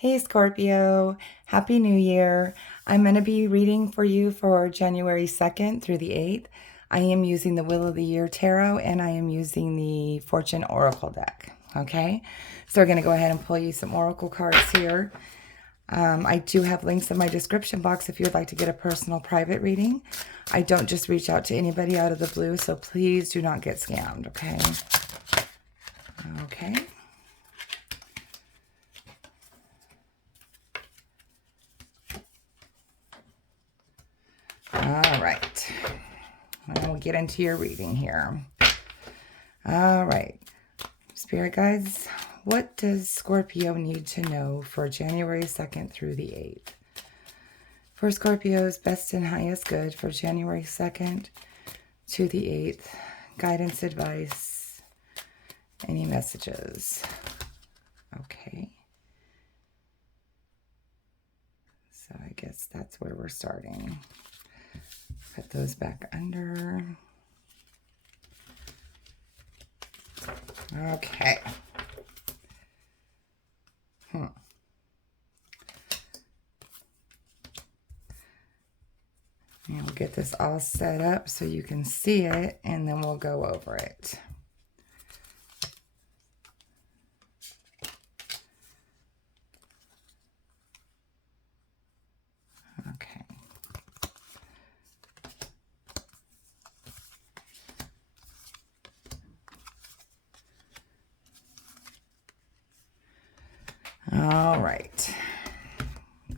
Hey Scorpio, Happy New Year. I'm going to be reading for you for January 2nd through the 8th. I am using the Wheel of the Year Tarot and I am using the Fortune Oracle deck. Okay, so we're going to go ahead and pull you some Oracle cards here. I do have links in my description box if you would like to get a personal private reading. I don't just reach out to anybody out of the blue, so please do not get scammed, okay? Okay. All right. We'll get into your reading here. All right. Spirit guides, what does Scorpio need to know for January 2nd through the 8th? For Scorpio's best and highest good for January 2nd to the 8th, guidance, advice, any messages. Okay. So I guess that's where we're starting. Put those back under. Okay. And we'll get this all set up so you can see it, and then we'll go over it. Okay. All right.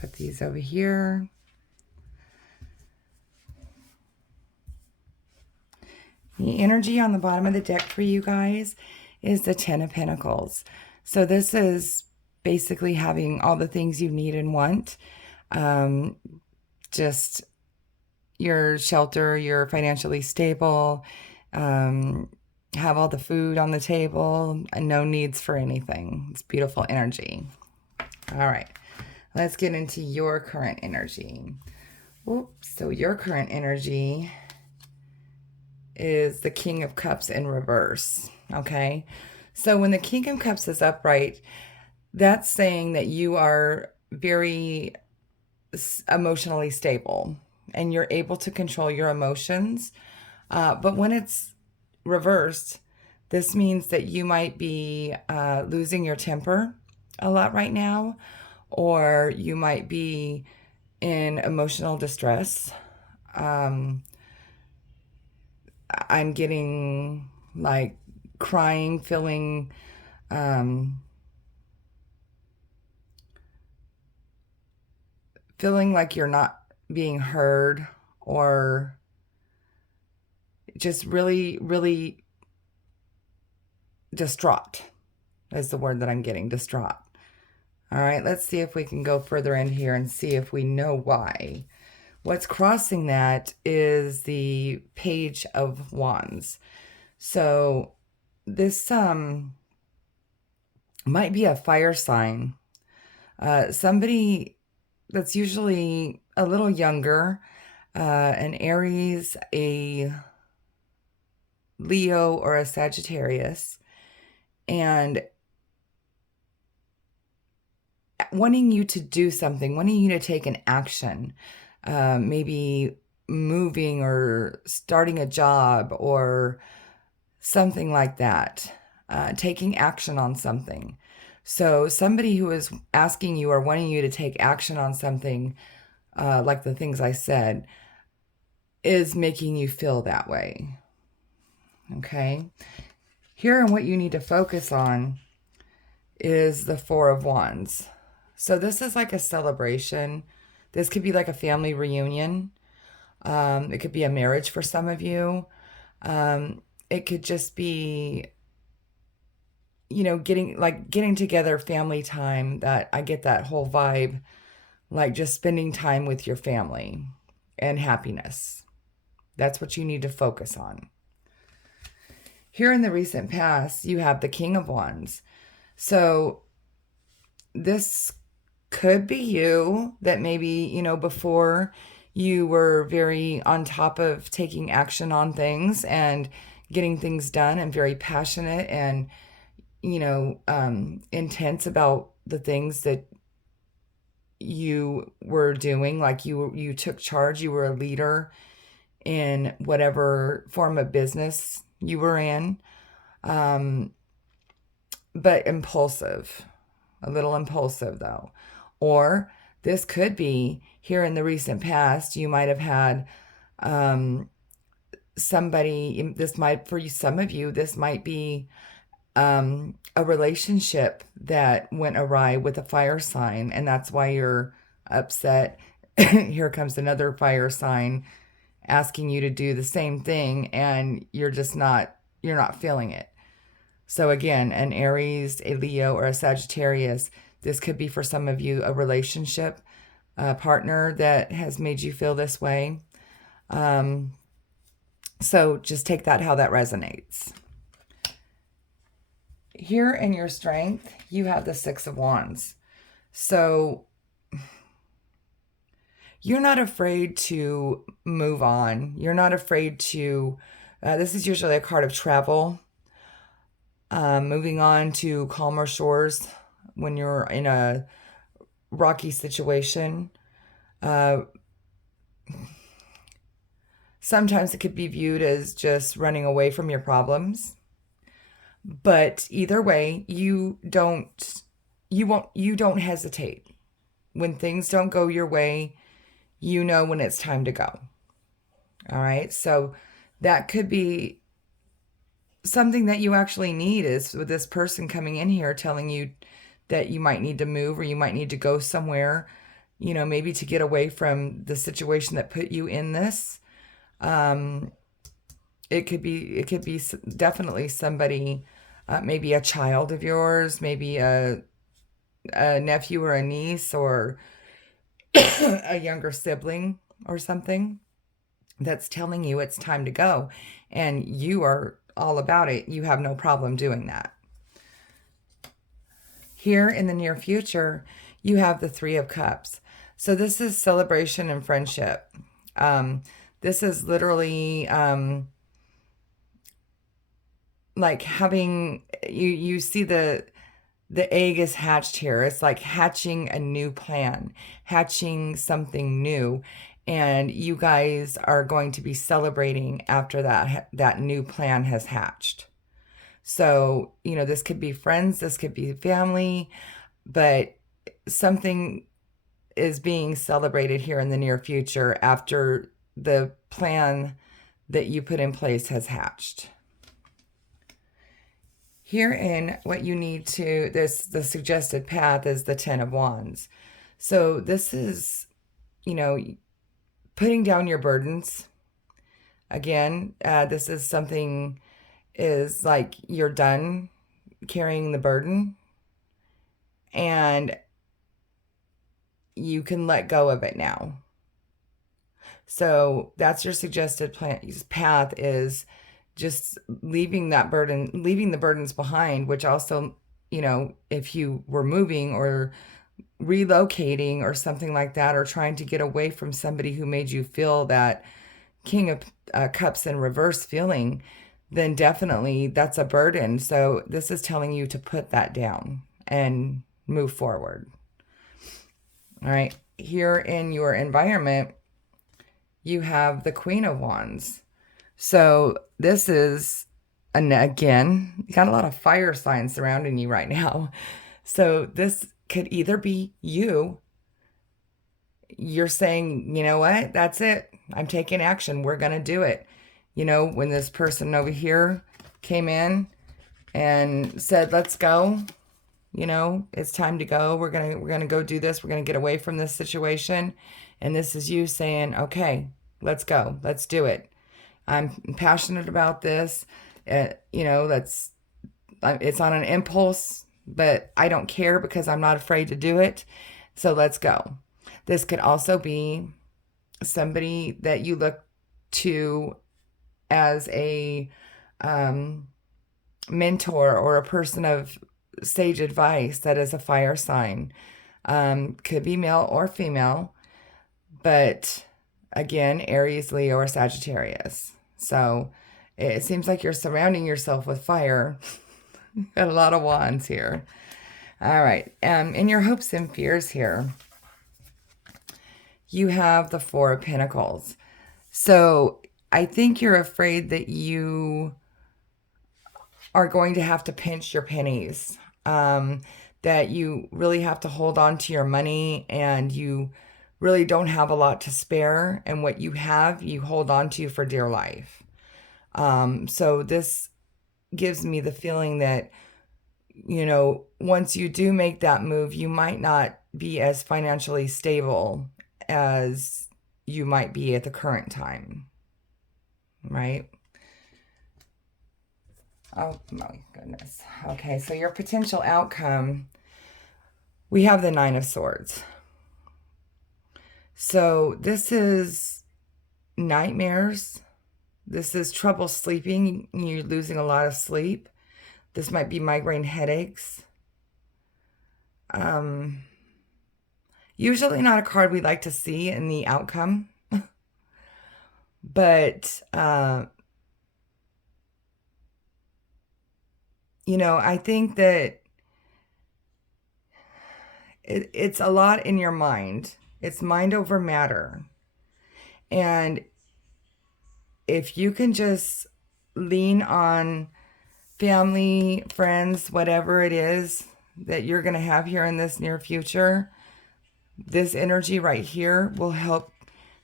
Put these over here. The energy on the bottom of the deck for you guys is the Ten of Pentacles. So this is basically having all the things you need and want. Just your shelter, you're financially stable, have all the food on the table, and no needs for anything. It's beautiful energy. All right, let's get into your current energy. Oops, so your current energy is the King of Cups in reverse, okay? So when the King of Cups is upright, that's saying that you are very emotionally stable and you're able to control your emotions. But when it's reversed, this means that you might be losing your temper a lot right now, or you might be in emotional distress. I'm getting like crying, feeling like you're not being heard, or just really, really distraught is the word that I'm getting, distraught. All right, let's see if we can go further in here and see if we know why. What's crossing that is the Page of Wands. So this might be a fire sign. Somebody that's usually a little younger, an Aries, a Leo, or a Sagittarius, and wanting you to do something, wanting you to take an action, maybe moving or starting a job or something like that, taking action on something. So somebody who is asking you or wanting you to take action on something, like the things I said, is making you feel that way. Okay? Here, and what you need to focus on is the Four of Wands. So this is like a celebration. This could be like a family reunion. It could be a marriage for some of you. It could just be, you know, getting together, family time. That I get that whole vibe, like just spending time with your family and happiness. That's what you need to focus on. Here in the recent past, you have the King of Wands. So this could be you, that maybe, you know, before you were very on top of taking action on things and getting things done and very passionate and, you know, intense about the things that you were doing, like you took charge, you were a leader in whatever form of business you were in, um, but impulsive, a little impulsive though. Or this could be here in the recent past, you might have had um, somebody, this might, for some of you, this might be a relationship that went awry with a fire sign, and that's why you're upset. Here comes another fire sign asking you to do the same thing, and you're not feeling it. So again, an Aries, a Leo, or a Sagittarius, this could be for some of you a relationship, a partner that has made you feel this way. Um, so just take that how that resonates. Here in your strength, you have the Six of Wands. So you're not afraid to move on. You're not afraid to, this is usually a card of travel, moving on to calmer shores when you're in a rocky situation. Uh, Sometimes it could be viewed as just running away from your problems. But either way, you don't hesitate. When things don't go your way, you know when it's time to go. All right. So that could be something that you actually need, is with this person coming in here telling you that you might need to move or you might need to go somewhere, maybe to get away from the situation that put you in this. Um, it could be definitely somebody, maybe a child of yours, maybe a nephew or a niece, or a younger sibling or something that's telling you it's time to go, and you are all about it. You have no problem doing that. Here in the near future, you have the Three of Cups. So this is celebration and friendship. This is literally like having, you see the egg is hatched here. It's like hatching a new plan, hatching something new, and you guys are going to be celebrating after that new plan has hatched. So, this could be friends, this could be family, but something is being celebrated here in the near future after the plan that you put in place has hatched. Herein, what you need to, the suggested path is the Ten of Wands. So this is, putting down your burdens. Again, this is something, is like you're done carrying the burden and you can let go of it now. So that's your suggested path, is just leaving that burden, leaving the burdens behind, which also, if you were moving or relocating or something like that, or trying to get away from somebody who made you feel that King of Cups in reverse feeling, then definitely that's a burden. So this is telling you to put that down and move forward. All right. Here in your environment, you have the Queen of Wands. So this is, and again, you got a lot of fire signs surrounding you right now. So this could either be you're saying, you know what, that's it. I'm taking action. We're going to do it. When this person over here came in and said, let's go, it's time to go. We're going to go do this. We're going to get away from this situation. And this is you saying, okay, let's go. Let's do it. I'm passionate about this. It's on an impulse, but I don't care because I'm not afraid to do it. So let's go. This could also be somebody that you look to as a mentor or a person of sage advice that is a fire sign. Could be male or female, but again, Aries, Leo, or Sagittarius. So it seems like you're surrounding yourself with fire. Got a lot of wands here. All right. In your hopes and fears here, you have the Four of Pentacles. So I think you're afraid that you are going to have to pinch your pennies, that you really have to hold on to your money and you really don't have a lot to spare. And what you have, you hold on to for dear life. So this gives me the feeling that, once you do make that move, you might not be as financially stable as you might be at the current time, right? Oh my goodness. Okay, so your potential outcome, we have the Nine of Swords. So this is nightmares. This is trouble sleeping. You're losing a lot of sleep. This might be migraine headaches. Usually not a card we like to see in the outcome. But, I think that it's a lot in your mind. It's mind over matter. And if you can just lean on family, friends, whatever it is that you're going to have here in this near future, this energy right here will help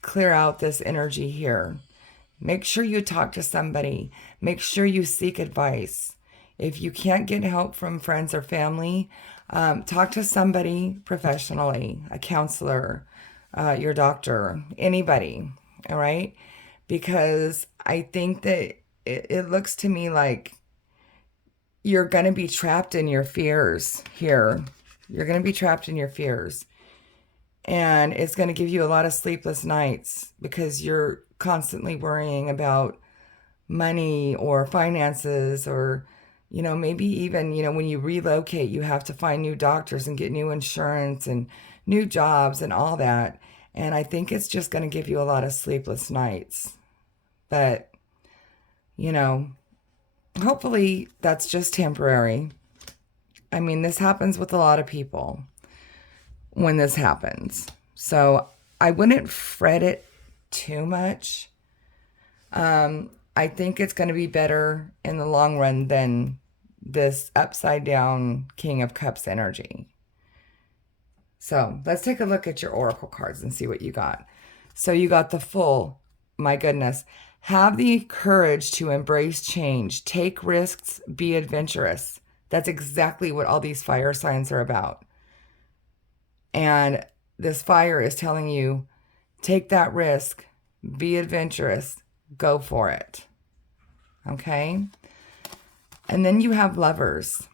clear out this energy here. Make sure you talk to somebody. Make sure you seek advice. If you can't get help from friends or family, talk to somebody professionally, a counselor, your doctor, anybody, all right? Because I think that it looks to me like you're going to be trapped in your fears here. You're going to be trapped in your fears. And it's going to give you a lot of sleepless nights because you're constantly worrying about money or finances or, maybe even, when you relocate, you have to find new doctors and get new insurance and new jobs and all that. And I think it's just going to give you a lot of sleepless nights. But, hopefully that's just temporary. I mean, this happens with a lot of people when this happens. So I wouldn't fret it too much. I think it's going to be better in the long run than this upside down King of Cups energy. So let's take a look at your oracle cards and see what you got. So you got the Fool. My goodness. Have the courage to embrace change. Take risks. Be adventurous. That's exactly what all these fire signs are about. And this fire is telling you, take that risk. Be adventurous. Go for it. Okay? And then you have Lovers.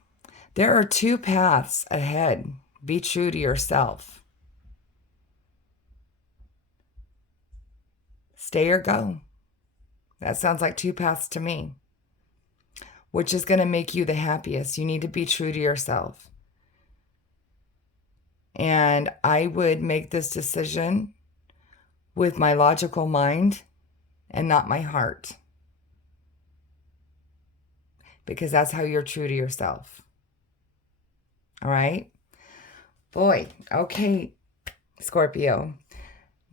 There are two paths ahead. Be true to yourself. Stay or go. That sounds like two paths to me. Which is going to make you the happiest? You need to be true to yourself. And I would make this decision with my logical mind and not my heart. Because that's how you're true to yourself. All right? Boy, okay, Scorpio.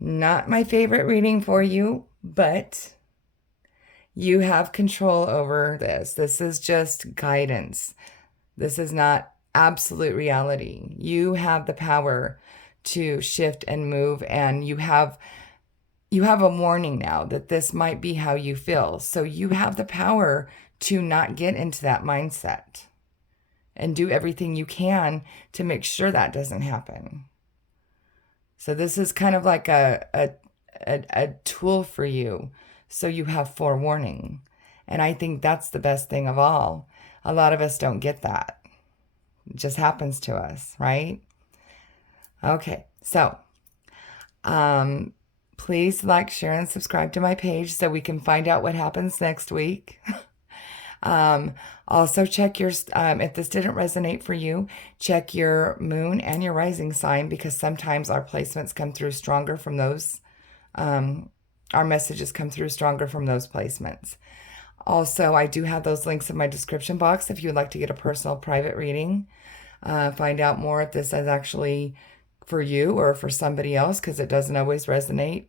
Not my favorite reading for you, but you have control over this. This is just guidance. This is not absolute reality. You have the power to shift and move, and you have a warning now that this might be how you feel. So you have the power to not get into that mindset and do everything you can to make sure that doesn't happen. So this is kind of like a tool for you, so you have forewarning. And I think that's the best thing of all. A lot of us don't get that. It just happens to us, right? Okay, so please like, share, and subscribe to my page so we can find out what happens next week. Also check your, if this didn't resonate for you, check your moon and your rising sign, because sometimes our placements come through stronger from those, our messages come through stronger from those placements. Also, I do have those links in my description box if you would like to get a personal private reading, find out more if this is actually for you or for somebody else, because it doesn't always resonate.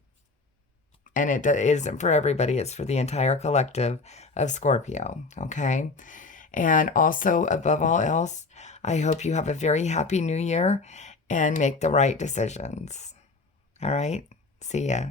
And it isn't for everybody. It's for the entire collective of Scorpio. Okay. And also, above all else, I hope you have a very happy new year and make the right decisions. All right. See ya.